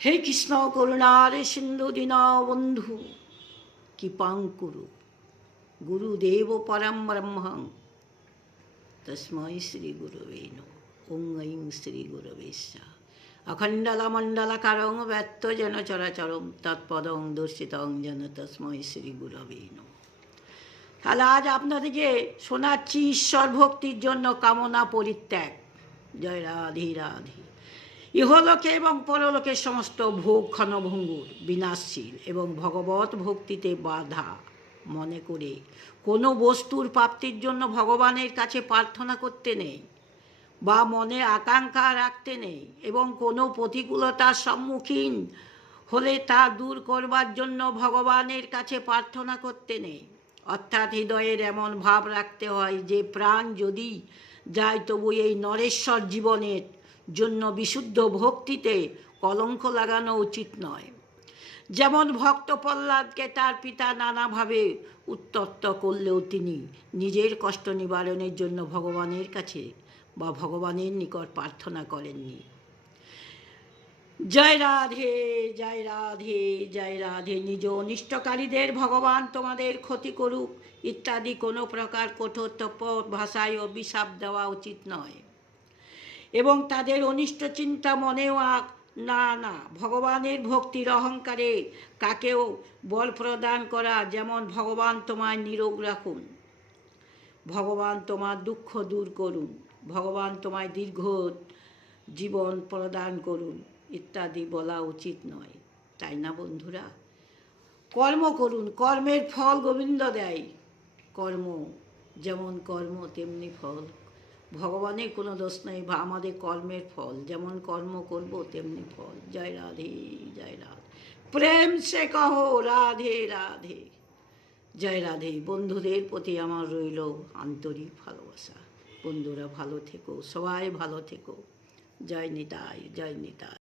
হে কৃষ্ণ করুণার সিন্ধু দীনবন্ধু কৃপাং কুরু গুরুদেব পরম ব্রহ্মং তস্मै শ্রী গুরবে নমঃ। ওং ঐং শ্রী গুরবে স্বাহা। অখণ্ডলমণ্ডলকারং ব্যক্তজেন চরাচরম তৎপদং দর্শিতং যেন তস্मै শ্রী গুরবে নমঃ। তাহলে আজ আপনাদেরকে শোনাচ্ছি ঈশ্বর ভক্তির জন্য কামনা পরিত্যাগ। জয় রাধে রাধে। ইহলোকে এবং পরলোকের সমস্ত ভোগ ক্ষণভঙ্গুর বিনাশশীল এবং ভগবত ভক্তিতে বাধা মনে করে কোনো বস্তুর প্রাপ্তির জন্য ভগবানের কাছে প্রার্থনা করতে নেই বা মনে আকাঙ্ক্ষা রাখতে নেই, এবং কোনো প্রতিকূলতার সম্মুখীন হলে তা দূর করবার জন্য ভগবানের কাছে প্রার্থনা করতে নেই। অর্থাৎ হৃদয়ের এমন ভাব রাখতে হয় যে প্রাণ যদি যায় তবু এই নরেশ্বর জীবনের জন্য বিশুদ্ধ ভক্তিতে কলঙ্ক লাগানো উচিত নয়। যেমন ভক্ত প্রহ্লাদকে তার পিতা নানাভাবে উত্ত্যক্ত করলেও তিনি নিজের কষ্ট নিবারণের জন্য ভগবানের কাছে বা ভগবানের নিকট প্রার্থনা করেননি। জয় রাধে জয় রাধে জয় রাধে। নিজ অনিষ্টকারীদের ভগবান তোমাদের ক্ষতি করুক ইত্যাদি কোনো প্রকার কঠোর ভাষায় অভিশাপ দেওয়া উচিত নয়, এবং তাদের অনিষ্ট চিন্তা মনেও না না ভগবানের ভক্তির অহংকারে কাকেও বল প্রদান করা, যেমন ভগবান তোমায় নিরোগ রাখুন, ভগবান তোমার দুঃখ দূর করুন, ভগবান তোমায় দীর্ঘ জীবন প্রদান করুন ইত্যাদি বলা উচিত নয়, তাই না বন্ধুরা? কর্ম করুন, কর্মের ফল গোবিন্দ দেয়। কর্ম যেমন কর্ম তেমনি ফল। ভগবানের কোনো দোষ নেই, বা আমাদের কর্মের ফল, যেমন কর্ম করব তেমনি ফল। জয় রাধে জয় রাধে। প্রেম সে কহো রাধে রাধে। জয় রাধে। বন্ধুদের প্রতি আমার রইল আন্তরিক ভালোবাসা। বন্ধুরা ভালো থেকো, সবাই ভালো থেকো। জয় নিতাই জয় নিতাই।